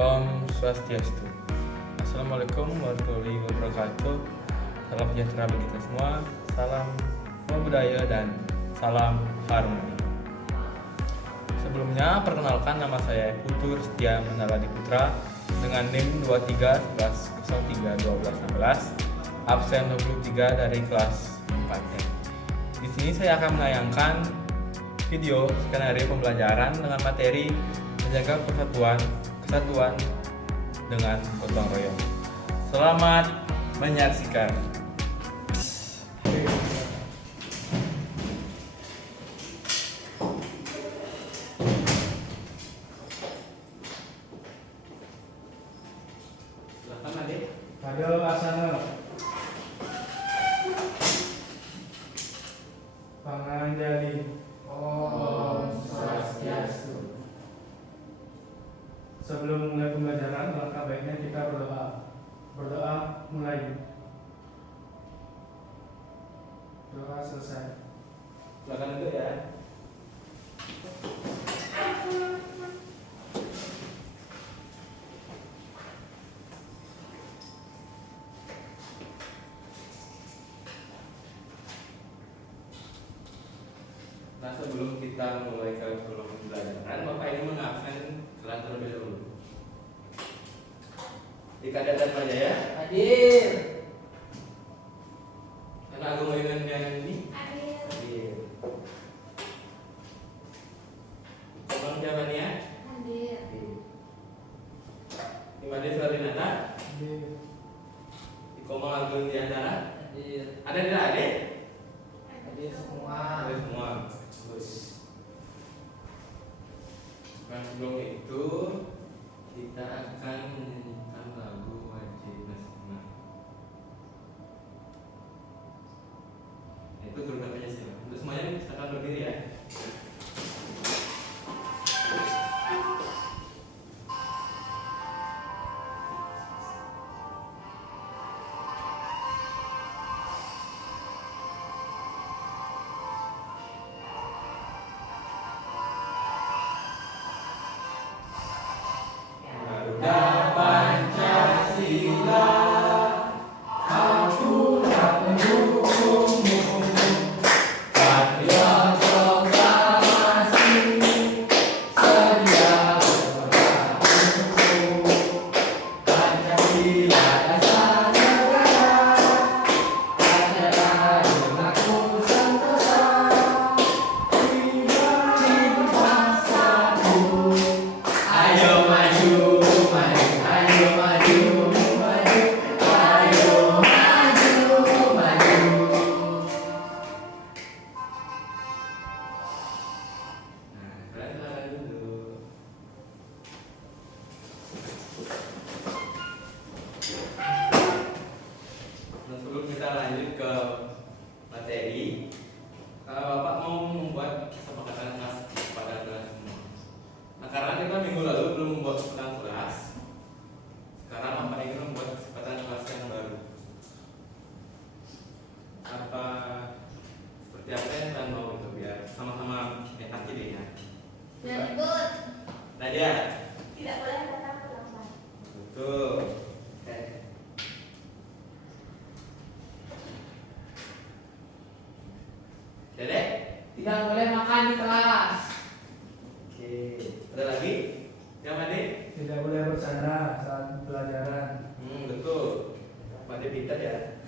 Om Swastiastu. Assalamualaikum warahmatullahi wabarakatuh. Salam sejahtera bagi kita semua. Salam budaya dan salam harmoni. Sebelumnya perkenalkan, nama saya Putur Setia Menaladi Putra dengan NIM 2311031216, absen 23 dari kelas 4. Di sini saya akan menayangkan video skenario pembelajaran dengan materi menjaga kesatuan dengan gotong royong. Selamat menyaksikan. Silakan Adik. Aduh, asana. Panganjali. Om Swastiastu. Sebelum mulai pembelajaran, alangkah baiknya kita berdoa. Berdoa mulai. Doa selesai. Silakan duduk ya. Nah, sebelum kita mulai ke pembelajaran, Bapak ini mengabsen kelas terlebih dahulu. Dikadang saja ya. Hadir. Anak Agung Wahyunan ini. Hadir. Komang Jamannya. Hadir. Imade Suarinata. Hadir. Komang Agung Diantara. Hadir. Ada tidak ada? Hadir semua. Ada semua. Bagus. Nah, sebelum itu kita akan menyanyikan lagu Wajib Nasional. Itu turun namanya sih. Untuk semuanya silakan berdiri ya. Garuda Pancasila, aku tak mendukungmu. Patriot proklamasi, sedia berlaku. Pancasila dasar negara, adalah rumahku sentosa. Hidup bangsaku, ayo maju. Sebelum kita lanjut ke materi, Bapak mau membuat kesepakatan kelas pada kelas semua. Nah, karena kita minggu lalu belum membuat kesepakatan kelas, sekarang Bapak ingin membuat kesepakatan kelas yang baru. Apa seperti apa yang kalian mau itu biar sama-sama enak ide ya? Dan ribut, Nadia, tidak boleh datang terlambat. betul. Dedek? Tidak boleh makan di kelas. Oke. Ada lagi? Yang Adik? Tidak boleh bercanda saat pelajaran. Betul. Pak Ade pintar ya.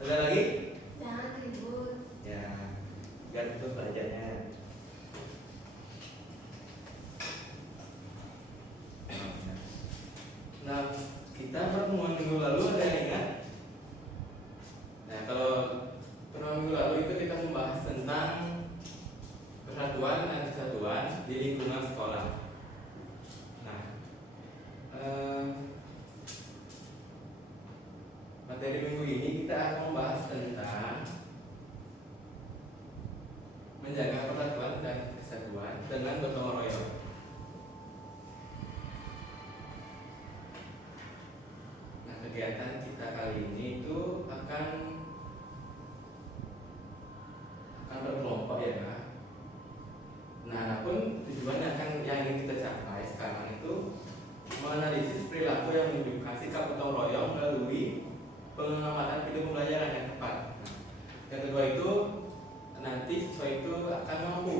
Ada lagi? Jangan ribut. Ya, biar itu belajarnya. Nah, kita pertemuan minggu lalu ada yang ingat? Nah, kalau pertemuan minggu lalu itu kita membahas tentang persatuan dan kesatuan di lingkungan sekolah. Nah, materi minggu ini kita akan membahas tentang menjaga persatuan dan kesatuan dengan gotong royong. Nah, kegiatan kita kali ini itu akan berkelompok ya, Kak. Nah, pun tujuan yang ingin kita capai sekarang itu pengamatan video pembelajaran yang tepat. Yang kedua itu nanti siswa itu akan mampu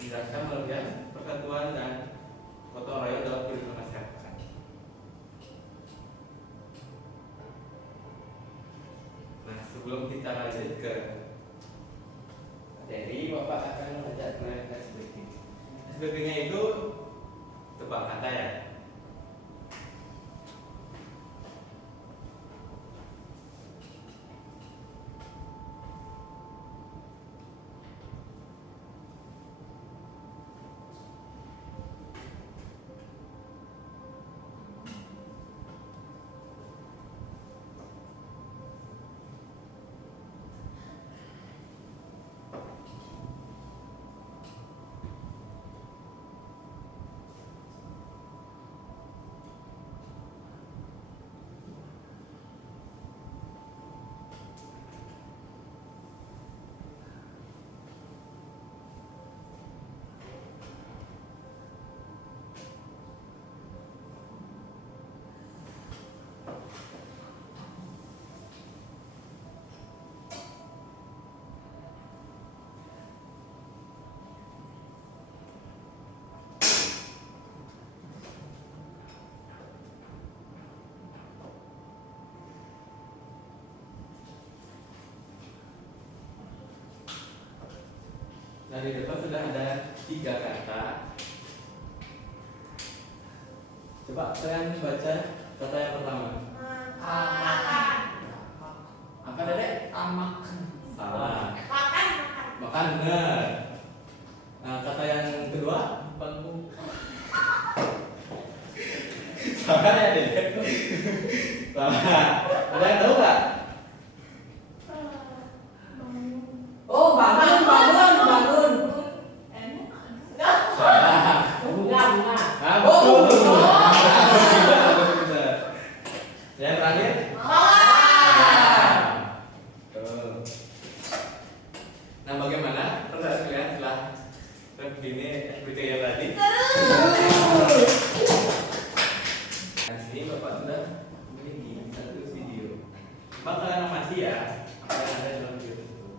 menjelaskan pengertian persatuan dan gotong royong dalam kehidupan masyarakat. Nah, sebelum kita lanjut ke materi, Bapak akan mengajak kalian SBG. SBG-nya itu tebak kata ya. Nah, di depan sudah ada 3 kata. Coba kalian baca kata yang pertama. Makan. Apa Dedek? Tamak. Salah. Makan. Makan benar. Nah, kata yang kedua. Bangku. Salah ya Dedek? Salah. Ada yang tahu nggak? Oh, bangun. Salah. Bunga. Ah, betul. Yang terakhir. Tuh. Nah, bagaimana perasaan kalian setelah begini SBK yang tadi? Nah, sini Bapak sudah memiliki satu video. Bapak kalian amati ya apa yang ada dalam video tersebut.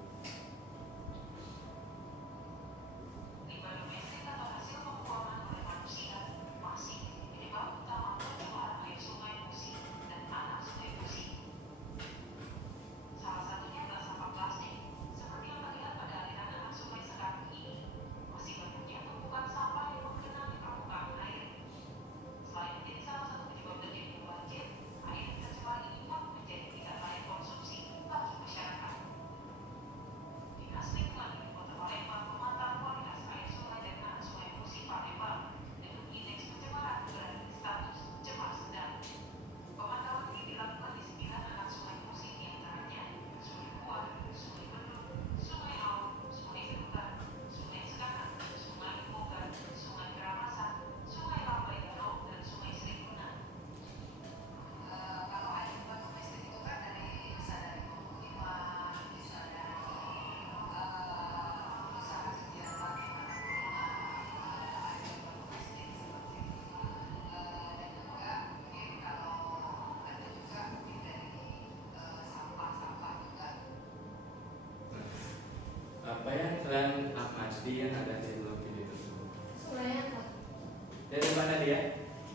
Apa yang kalian amati yang ada di dalam video tersebut? Dari mana dia?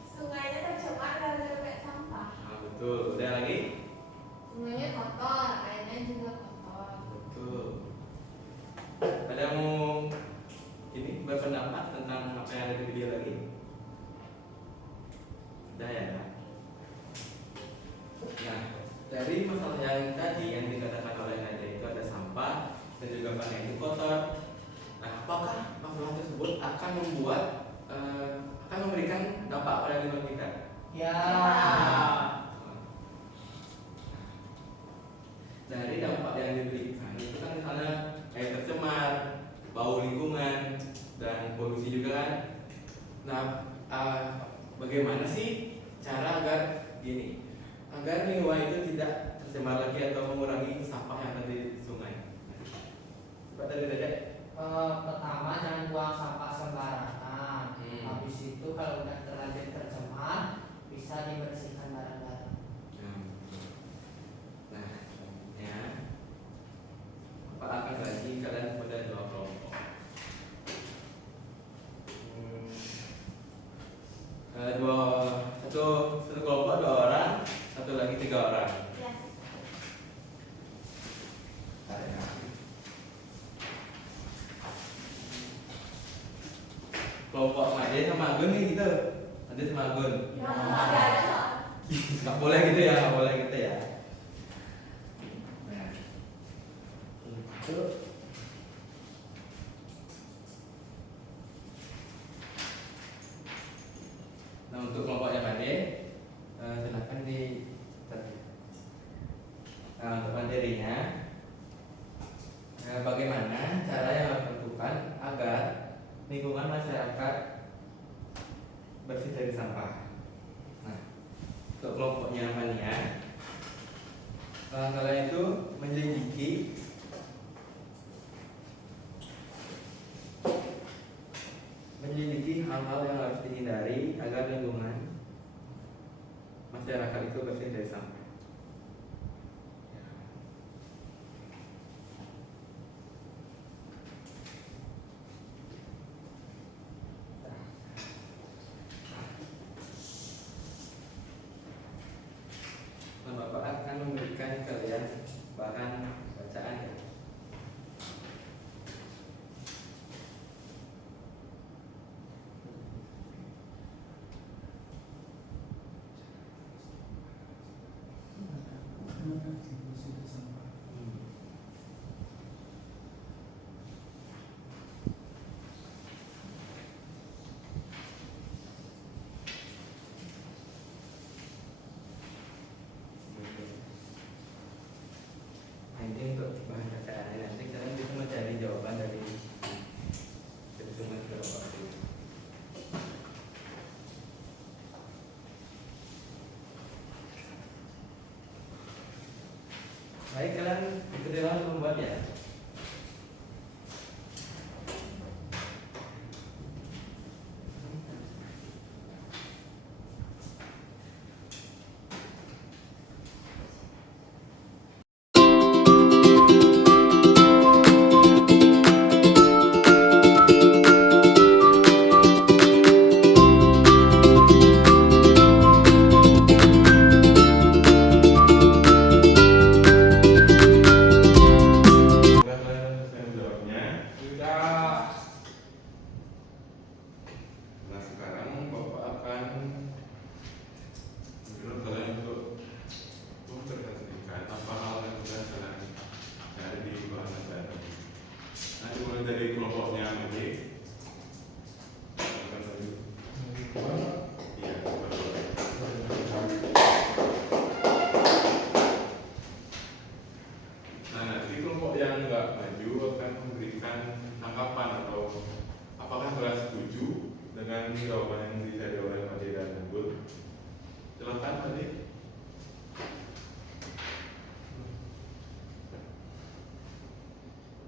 Sungainya tercemar gara-gara sampah. Nah, betul. Udah lagi? Sungainya kotor, airnya juga kotor. Betul. Ada yang mau ini berpendapat tentang apa yang ada di video lagi? Udah ya. Nah, dari masalah yang tadi yang dikatakan oleh Nadia itu ada sampah dan juga panah itu kotor. Nah, apakah masalah tersebut akan membuat akan memberikan dampak pada lingkungan kita? Ya. Dari dampak yang diberikan itu kan misalnya air tercemar, bau lingkungan, dan polusi juga kan. Nah, bagaimana sih cara agar gini, agar lingkungan itu tidak tercemar lagi atau mengurangi sampah yang ada di sungai? Coba dari Dedek. Pertama, jangan buang sampah sembarangan. Habis itu kalau udah terlanjur tercemar, bisa dibersihkan bareng-bareng. Nah, Satu kelompok 2 orang, satu lagi 3 orang. Ya. Kelompok Made sama Agun nih gitu. Made sama Agun. Ya, ada soal. Nggak boleh gitu ya, nggak boleh gitu ya. Nah, itu nah untuk kelompoknya Made, silahkan di nah, untuk materinya, bagaimana cara yang menentukan agar lingkungan masyarakat bersih dari sampah. Nah, untuk kelompoknya Mania, kalian itu menyelidiki hal-hal yang harus dihindari agar lingkungan masyarakat itu bersih dari sampah. Nah, Bapak akan memberikan kalian bahan bacaan ya. Nanti untuk bahan bacaannya nanti kalian bisa mencari jawaban dari semua jawaban itu. Baik, kalian ikutilah untuk membuat ya.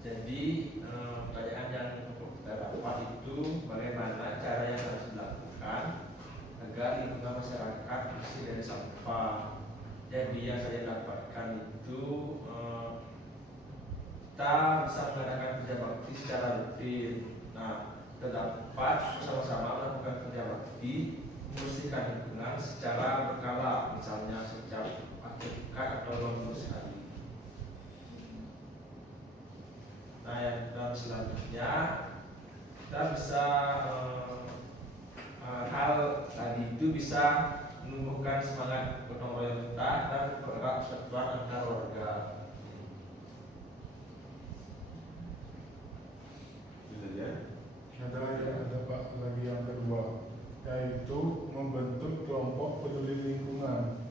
Jadi pertanyaan yang kita dapat itu bagaimana cara yang harus dilakukan agar lingkungan masyarakat bersih dari sampah. Jadi yang saya dapatkan itu kita bisa mengadakan kerja bakti secara rutin. Nah, terdapat bersama-sama melakukan kerja bakti membersihkan lingkungan secara berkala, misalnya setiap akhir pekan atau lembur sekali. Nah, yang selanjutnya kita bisa hal tadi itu bisa menumbuhkan semangat gotong royong kita dan mempererat persatuan antar warga. Ada Pak lagi yang kedua, yaitu membentuk kelompok peduli lingkungan,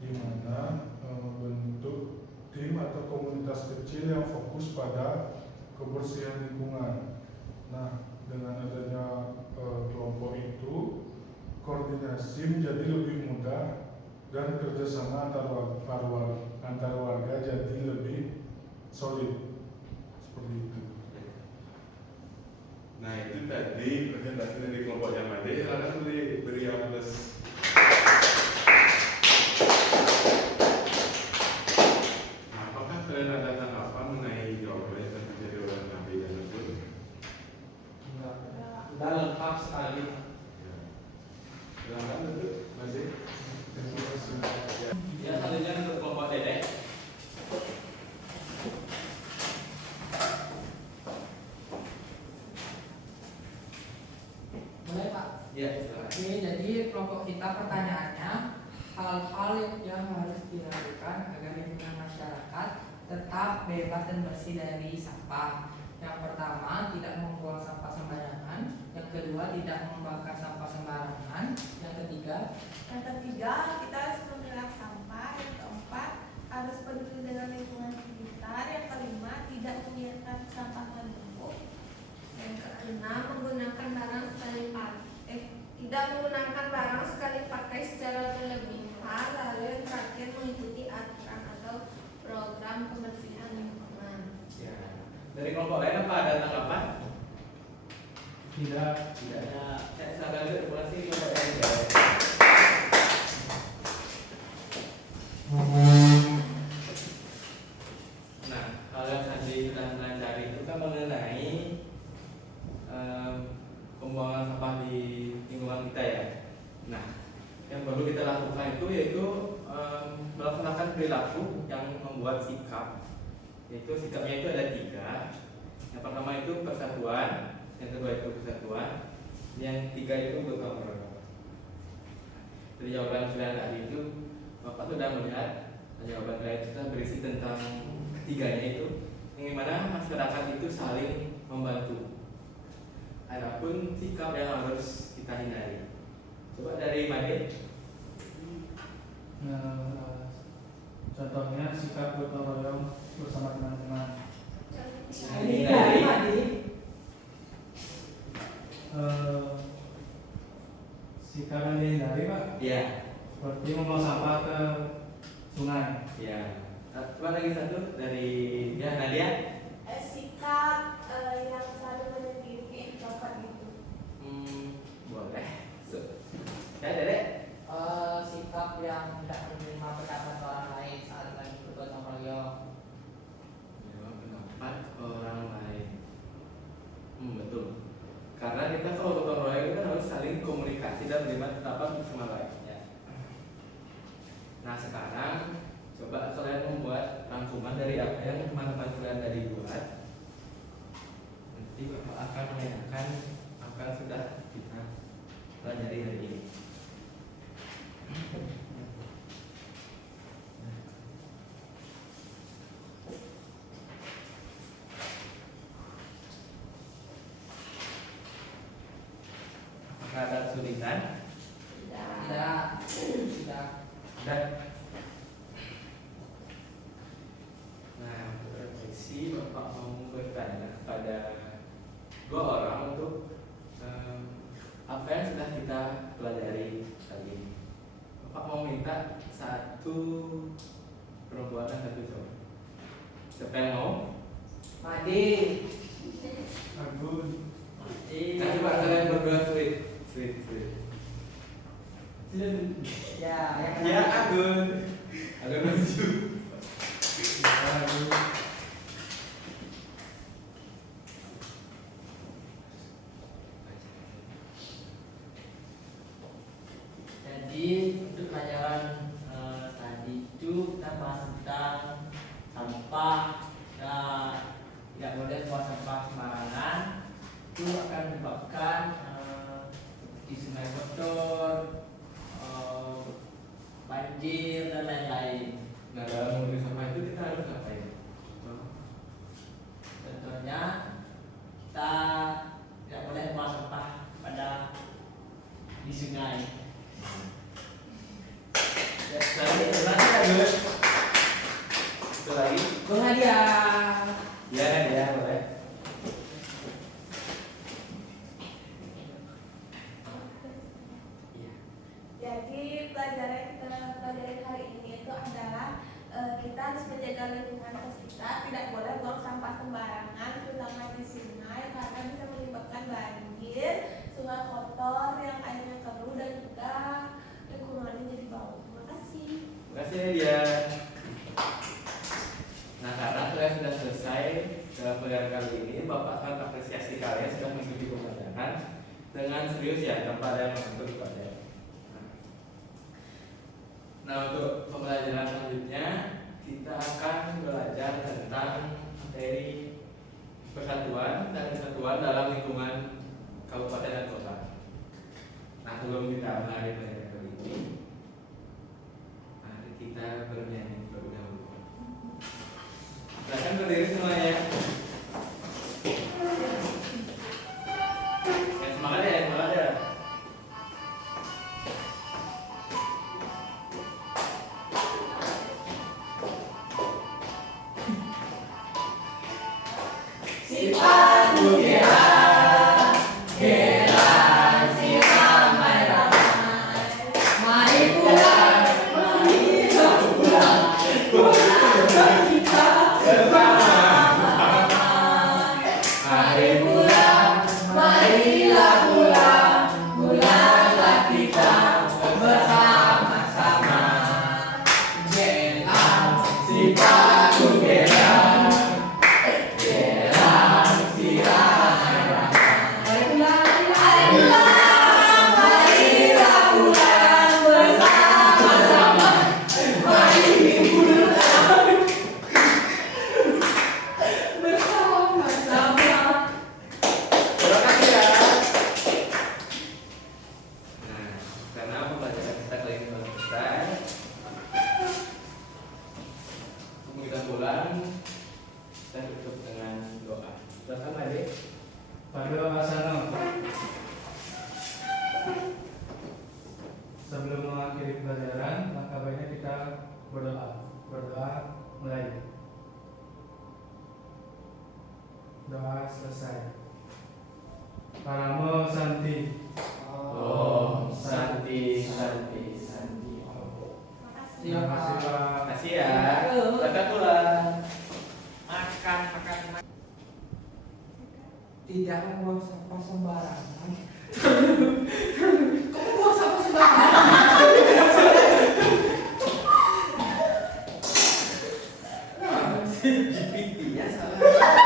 di mana membentuk tim atau komunitas kecil yang fokus pada kebersihan lingkungan. Nah, dengan adanya kelompok itu, koordinasi menjadi lebih mudah dan kerjasama antar warga jadi lebih solid. Seperti itu. Nah, itu tadi presentasi dari kelompok yang ada. Silakan beri yang plus. Nah, apakah kalian ada tanggapan mengenai jawaban yang tadi dari orang Nabi dan Nabi? Udah lengkap sekali. Ya. Silakan duduk, masih. Ya, selanjutnya untuk kelompok dedek. Boleh Pak? Ya, silakan. Oke, jadi kelompok kita pertanyaannya hal-hal yang harus dilakukan agar lingkungan masyarakat tetap bebas dan bersih dari sampah. Yang pertama, tidak membuang sampah sembarangan. Yang kedua, tidak membakar sampah sembarangan. Yang ketiga, kita harus memilah sampah. Yang keempat, harus peduli dengan lingkungan sekitar. Yang kelima, tidak membiarkan sampah menumpuk. Yang keenam, menggunakan barang sekali pakai. Tidak menggunakan barang sekali pakai secara berlebihan. Lalu yang terakhir, mengikuti aturan atau program kebersihan lingkungan. Ya. Dari kelompok lain apa ada tanggapan? Tidak. Tidak ada. Saya silakan duduk. Terima kasih kelompok lain. Nah, hal yang tadi kita pelajari itu kan mengenai pembuangan sampah di lingkungan kita ya. Nah, yang perlu kita lakukan itu yaitu melaksanakan perilaku yang membuat sikap. Yaitu sikapnya itu ada 3. Yang pertama itu persatuan, yang kedua itu kesatuan, yang 3 itu gotong royong. Dari jawaban kalian tadi itu, Bapak sudah melihat jawaban kalian itu berisi tentang ketiganya itu, yang dimana masyarakat itu saling membantu. Adapun sikap yang harus kita hindari. Coba dari Made. Contohnya sikap gotong royong bersama teman-teman. Sikap yang dihindari Pak, Ya, seperti membuang sampah ke sungai. ya. Coba lagi satu dari ya Nadia. Sikap yang selalu menyendiri introvert gitu. Boleh. Ya, Dedek. sikap yang tidak menerima pendapat orang lain saat lagi bergotong royong. Memang pendapat orang lain. Betul. Karena kita kalau gotong royong itu kan harus saling komunikasi dan menerima pendapat bersama lainnya. Nah, sekarang coba kalian membuat rangkuman dari apa yang teman-teman kalian tadi buat. Nanti Bapak akan menanyakan apa yang sudah kita pelajari hari ini. Apakah ada kesulitan? Tidak. Dan nah, untuk refleksi Bapak mau bertanya kepada 2 orang untuk apa yang sudah kita pelajari tadi ini. Bapak mau minta 1 perempuan dan 1 cowok. Siapa yang mau? Madi. Agun. Nah, coba kalian berdua sweet. Ya, Ya, Agun. Agun maju. Agun. Jadi untuk pelajaran tadi itu kita bahas tentang sampah. Tidak boleh buang sampah sembarangan. Itu akan menyebabkan di sungai kotor, banjir dan lain-lain. Nah, dalam mengurangi sampah itu kita harus ngapain? Contohnya kita tidak boleh buang sampah pada di sungai. Lagi, Agun. Itu lagi. Bung Nadia. Ya, boleh. Jadi pelajaran yang kita pelajari hari ini itu adalah kita harus menjaga lingkungan sekitar, tidak boleh buang sampah sembarangan, terutama di sungai karena bisa menyebabkan banjir, sungai kotor yang airnya keruh dan juga lingkungannya jadi bau. Terima kasih. Terima kasih Nadia. Nah, karena kalian sudah selesai dalam pelajaran kali ini, Bapak akan apresiasi kalian sudah mengikuti pembelajaran dengan serius ya, tanpa ada yang mengantuk pada. hari ini telah selesai. Sebelum kita pulang, kita tutup dengan doa. Silakan adik. Pada asana. Sebelum mengakhiri pelajaran, langkah baiknya kita berdoa. Berdoa mulai. Doa selesai. Paramo Santi. Om Santi Santi Santi. Terima kasih Pak. Terima kasih ya. Silakan pulang. Makan. Tidak buang sampah sembarangan. Kamu buang sampah sembarangan. GPT-nya salah.